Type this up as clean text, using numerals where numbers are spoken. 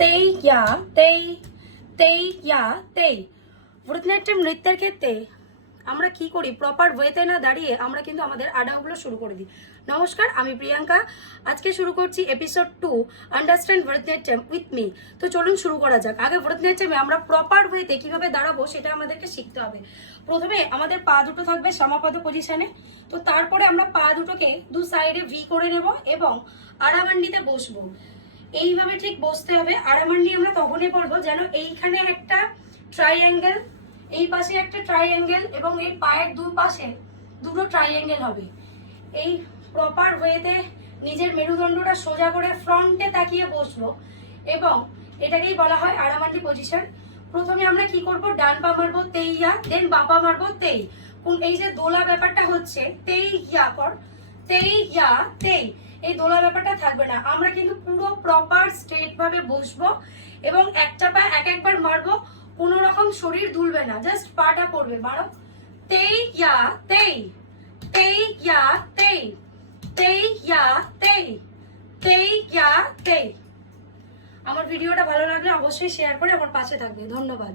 তেই ইয়া তেই তেই ইয়া তেই। ভরতনাট্যম নৃত্যের ক্ষেত্রে আমরা কি করি, প্রপার ওয়েতে না দাঁড়িয়ে আমরা কিন্তু আমাদের আডাওগুলো শুরু করে দিই। নমস্কার, আমি প্রিয়াঙ্কা। আজকে শুরু করছি episode 2, understand Bharatanatyam with me. তো চলুন শুরু করা যাক। আগে ভরতনাট্যমে আমরা প্রপার ওয়েতে কিভাবে দাঁড়াবো সেটা আমাদেরকে শিখতে হবে। প্রথমে আমাদের পা দুটো থাকবে সমাপদ পজিশনে। তো তারপরে আমরা পা দুটোকে দু সাইডে ভি করে নেব এবং আড়ামান্ডিতে বসবো। এইভাবে ঠিক বসতে হবে। আড়ামান্ডি আমরা তখনই করবো যেন এইখানে একটা ট্রাইঅ্যাঙ্গেল, এই পাশে একটা ট্রাইঅ্যাঙ্গেল এবং এই পায়ের দুই পাশে দুটো ট্রাইঅ্যাঙ্গেল হবে। এই প্রপার ওয়েতে নিজের মেরুদণ্ডটা সোজা করে ফ্রন্টে তাকিয়ে বসবো এবং এটাকেই বলা হয় আড়ামান্ডি পজিশন। প্রথমে আমরা কি করব, ডান পা মারবো তেইয়া, দেন বাপা মারবো তেই। এই যে দোলা ব্যাপারটা হচ্ছে, তেই ইয়া কর, তেই ইয়া তেই, এই দোলা ব্যাপারটা থাকবে না। আমরা কিন্তু পুরো প্রপার স্ট্রেট ভাবে বসবো এবং একটা পা এক একবার মারবো, কোনো রকম শরীর দুলবে না, জাস্ট পাটা পড়বে। মারো তেই ইয়া তেই, তেই ইয়া তেই, তেই ইয়া তেই, তেই ইয়া তেই। আমার ভিডিওটা ভালো লাগলে অবশ্যই শেয়ার করে আমার পাশে থাকবে। ধন্যবাদ।